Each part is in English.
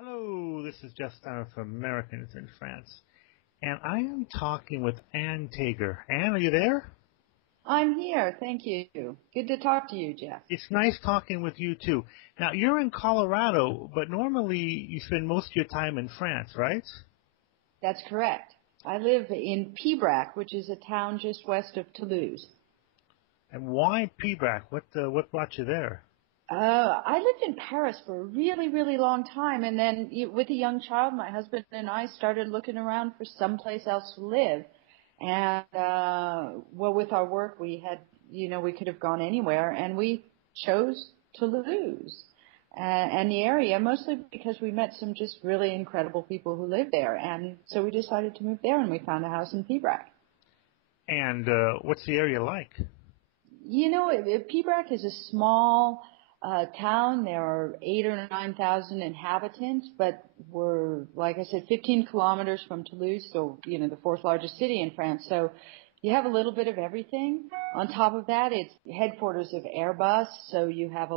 Hello, this is Jeff Steiner from Americans in France, and I am talking with Anne Trager. Anne, are you there? I'm here, thank you. Good to talk to you, Jeff. It's nice talking with you, too. Now, you're in Colorado, but normally you spend most of your time in France, right? That's correct. I live in Pibrac, which is a town just west of Toulouse. And why Pibrac? What brought you there? I lived in Paris for a really, really long time, and then with a young child, my husband and I started looking around for someplace else to live. And, with our work, we could have gone anywhere, and we chose Toulouse and the area, mostly because we met some just really incredible people who lived there. And so we decided to move there, and we found a house in Pibrac. And what's the area like? Pibrac is a small town. There are 8,000 or 9,000 inhabitants, but we're, like I said, 15 kilometers from Toulouse, so, the fourth largest city in France. So you have a little bit of everything. On top of that, it's headquarters of Airbus, so you have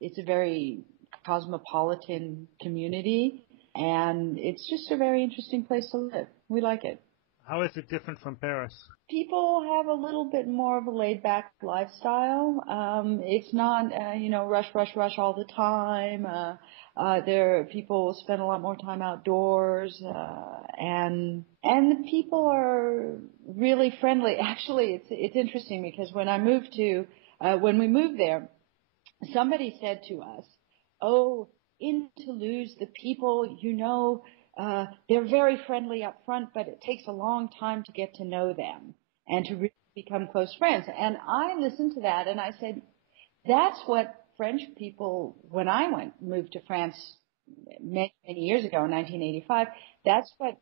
it's a very cosmopolitan community, and it's just a very interesting place to live. We like it. How is it different from Paris? People have a little bit more of a laid-back lifestyle. It's not, rush all the time. People spend a lot more time outdoors, and the people are really friendly. Actually, it's interesting because when we moved there, somebody said to us, "Oh, in Toulouse, the people, they're very friendly up front, but it takes a long time to get to know them and to really become close friends." And I listened to that and I said, that's what French people, when I moved to France many, many years ago in 1985, that's what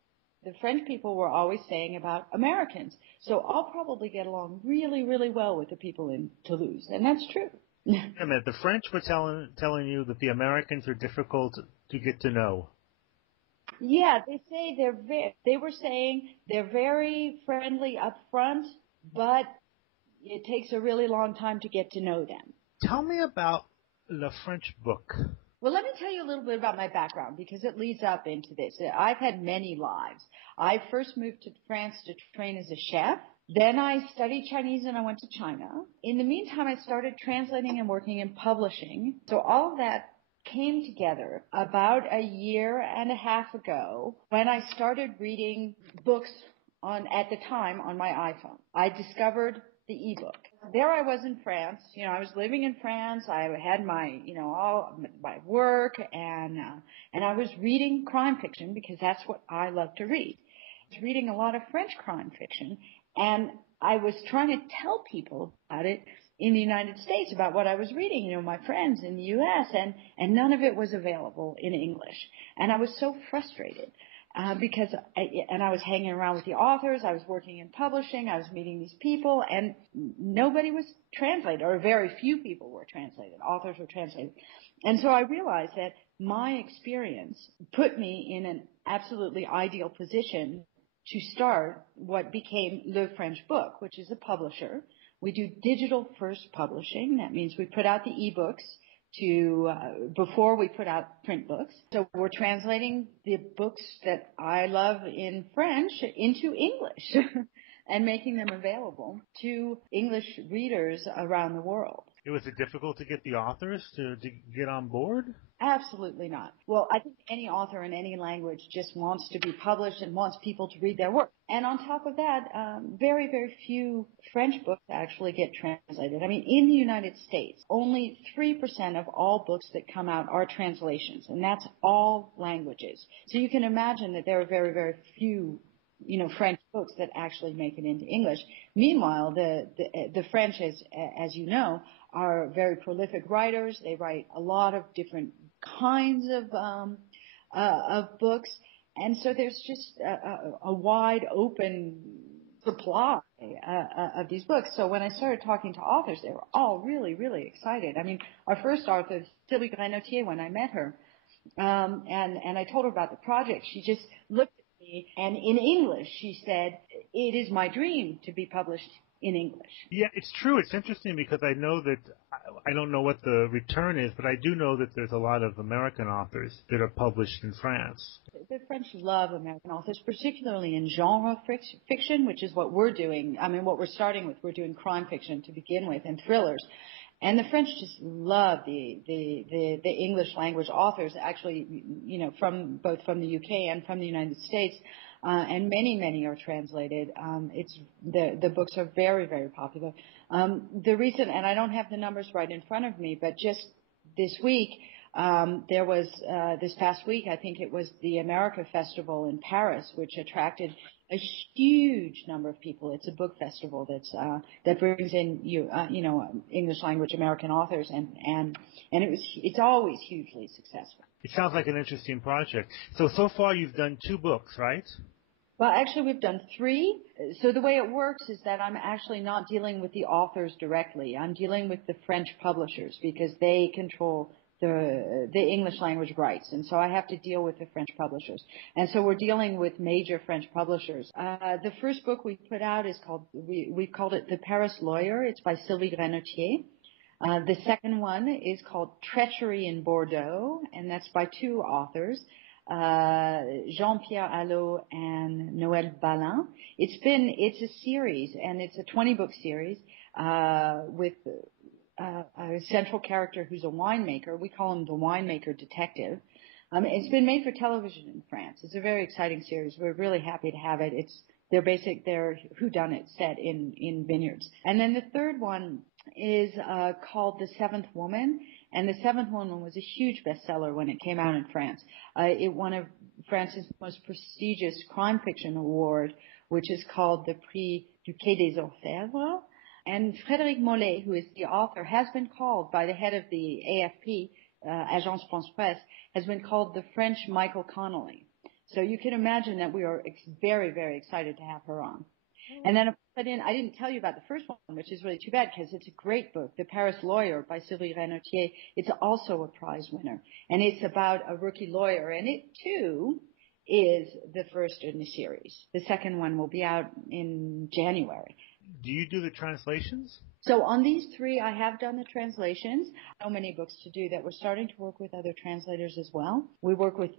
the French people were always saying about Americans. So I'll probably get along really, really well with the people in Toulouse. And that's true. Wait a minute, the French were telling you that the Americans are difficult to get to know. Yeah, they were saying they're very friendly up front, but it takes a really long time to get to know them. Tell me about Le French book. Well, let me tell you a little bit about my background because it leads up into this. I've had many lives. I first moved to France to train as a chef. Then I studied Chinese and I went to China. In the meantime, I started translating and working in publishing. So all of that came together about a year and a half ago when I started reading books at the time on my iPhone. I discovered the ebook. There I was in France. I was living in France. I had my, all my work and I was reading crime fiction because that's what I love to read. I was reading a lot of French crime fiction, and I was trying to tell people about it in the United States about what I was reading, my friends in the U.S., and none of it was available in English. And I was so frustrated because I was hanging around with the authors, I was working in publishing, I was meeting these people, and nobody was translated, or very few people were translated. Authors were translated. And so I realized that my experience put me in an absolutely ideal position to start what became Le French Book, which is a publisher. We do digital first publishing. That means we put out the ebooks before we put out print books. So we're translating the books that I love in French into English and making them available to English readers around the world. Was it difficult to get the authors to get on board? Absolutely not. Well, I think any author in any language just wants to be published and wants people to read their work. And on top of that, very, very few French books actually get translated. I mean, in the United States, only 3% of all books that come out are translations, and that's all languages. So you can imagine that there are very, very few French books that actually make it into English. Meanwhile, the French, as you know, are very prolific writers. They write a lot of different kinds of books, and so there's just a wide open supply of these books. So when I started talking to authors, they were all really, really excited. I mean, our first author, Sylvie Grenotier, when I met her, and I told her about the project, she just looked at me, and in English she said, "It is my dream to be published in English. Yeah, it's true. It's interesting because I know that I don't know what the return is, but I do know that there's a lot of American authors that are published in France. The French love American authors, particularly in genre fiction, which is what we're doing. I mean, what we're starting with, we're doing crime fiction to begin with and thrillers. And the French just love the English language authors, actually, from both from the UK and from the United States. And many are translated. The books are very, very popular. The recent, and I don't have the numbers right in front of me, but just this week, there was, this past week, I think it was the America Festival in Paris, which attracted a huge number of people. It's a book festival that brings in, English language American authors, and it's always hugely successful. It sounds like an interesting project. So far you've done 2 books, right? Well, actually, we've done 3. So the way it works is that I'm actually not dealing with the authors directly. I'm dealing with the French publishers because they control the English language rights. And so I have to deal with the French publishers. And so we're dealing with major French publishers. The first book we put out is we called it The Paris Lawyer. It's by Sylvie Grenotier. The second one is called Treachery in Bordeaux, and that's by 2 authors. Jean-Pierre Allot and Noël Balin. It's a series, and it's a 20-book series with a central character who's a winemaker. We call him the winemaker detective. It's been made for television in France. It's a very exciting series. We're really happy to have it. They're whodunit set in vineyards. And then the third one is called The Seventh Woman. And The Seventh Woman was a huge bestseller when it came out in France. It won France's most prestigious crime fiction award, which is called the Prix du Quai des Orfèvres. And Frédéric Mollet, who is the author, has been called by the head of the AFP, Agence France-Presse, has been called the French Michael Connelly. So you can imagine that we are very, very excited to have her on. And then I didn't tell you about the first one, which is really too bad because it's a great book, The Paris Lawyer by Sylvie Grenotier. It's also a prize winner, and it's about a rookie lawyer, and it too is the first in the series. The second one will be out in January. Do you do the translations? So on these 3, I have done the translations. So many books to do that we're starting to work with other translators as well. We work with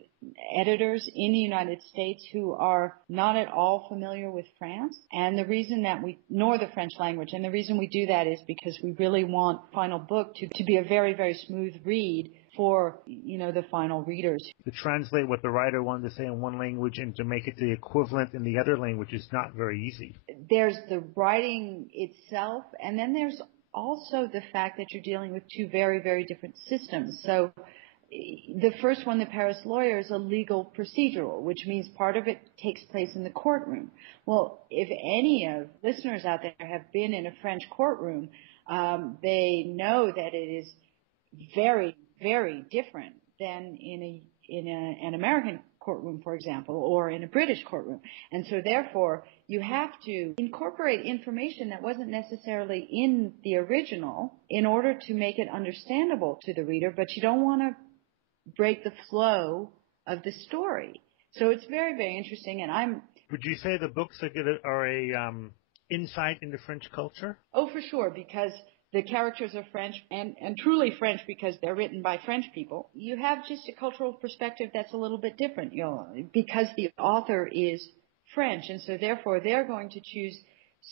editors in the United States who are not at all familiar with France, and the reason that nor the French language, and the reason we do that is because we really want the final book to be a very, very smooth read for, the final readers. To translate what the writer wanted to say in one language and to make it the equivalent in the other language is not very easy. There's the writing itself, and then there's also the fact that you're dealing with 2 very, very different systems. So the first one, The Paris Lawyer, is a legal procedural, which means part of it takes place in the courtroom. Well, if any of listeners out there have been in a French courtroom, they know that it is very, very different than in an American courtroom, for example, or in a British courtroom. And so therefore, you have to incorporate information that wasn't necessarily in the original in order to make it understandable to the reader, but you don't want to break the flow of the story. So it's very, very interesting, and Would you say the books are a insight into French culture? Oh, for sure, because the characters are French and truly French because they're written by French people. You have just a cultural perspective that's a little bit different, because the author is French, and so therefore they're going to choose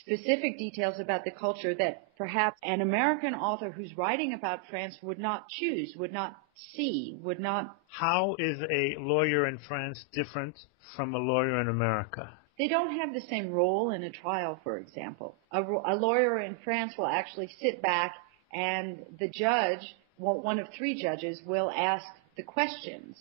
specific details about the culture that perhaps an American author who's writing about France would not choose, would not see, would not. How is a lawyer in France different from a lawyer in America? They don't have the same role in a trial, for example. A lawyer in France will actually sit back and the judge, one of 3 judges, will ask the questions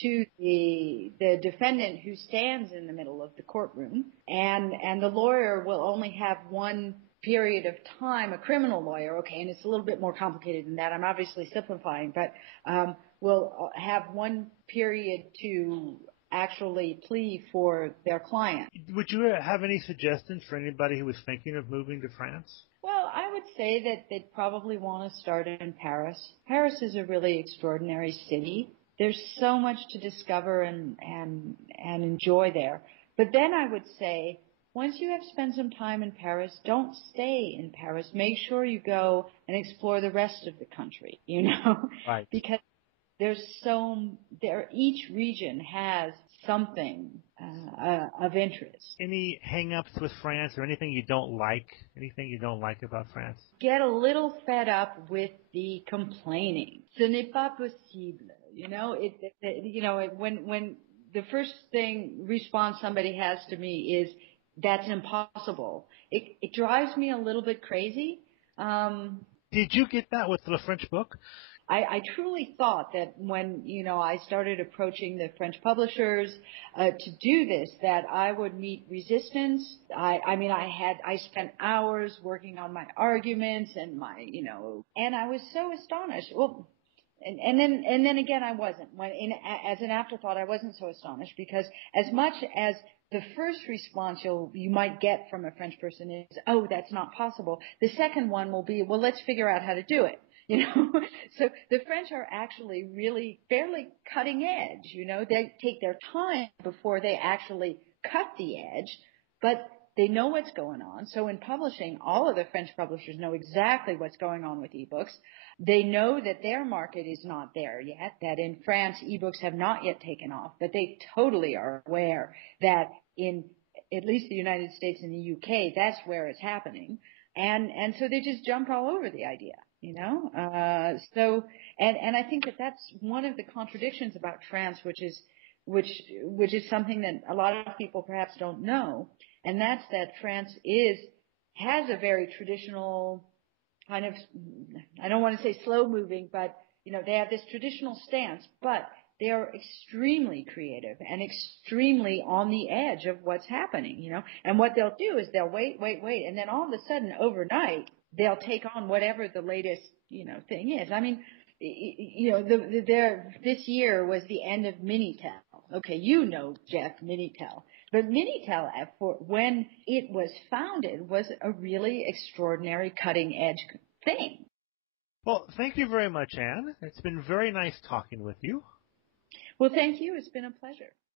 to the defendant who stands in the middle of the courtroom, and the lawyer will only have one period of time, a criminal lawyer, okay, and it's a little bit more complicated than that. I'm obviously simplifying, but will have one period to actually plea for their client. Would you have any suggestions for anybody who was thinking of moving to France? Well, I would say that they'd probably want to start in Paris. Paris is a really extraordinary city. There's so much to discover and enjoy there. But then I would say, once you have spent some time in Paris, don't stay in Paris. Make sure you go and explore the rest of the country, Right. because each region has something of interest. Any hang-ups with France or anything you don't like? Anything you don't like about France? Get a little fed up with the complaining. Ce n'est pas possible. When the first response somebody has to me is, that's impossible. It drives me a little bit crazy. Did you get that with the French book? I truly thought that when, I started approaching the French publishers to do this, that I would meet resistance. I spent hours working on my arguments and and I was so astonished. Well, and then again, I wasn't. As an afterthought, I wasn't so astonished, because as much as the first response you might get from a French person is, oh, that's not possible, the second one will be, well, let's figure out how to do it. So the French are actually really fairly cutting edge. They take their time before they actually cut the edge, but they know what's going on. So in publishing, all of the French publishers know exactly what's going on with ebooks. They know that their market is not there yet, that in France, ebooks have not yet taken off, but they totally are aware that in at least the United States and the UK, that's where it's happening. And so they just jumped all over the idea. And I think that that's one of the contradictions about France, which is something that a lot of people perhaps don't know, and that's that France has a very traditional kind of, I don't want to say slow moving, but they have this traditional stance, but they are extremely creative and extremely on the edge of what's happening, and what they'll do is they'll wait, and then all of a sudden overnight they'll take on whatever the latest, thing is. I mean, this year was the end of Minitel. Okay, Jeff, Minitel. But Minitel, when it was founded, was a really extraordinary cutting-edge thing. Well, thank you very much, Anne. It's been very nice talking with you. Well, thank you. It's been a pleasure.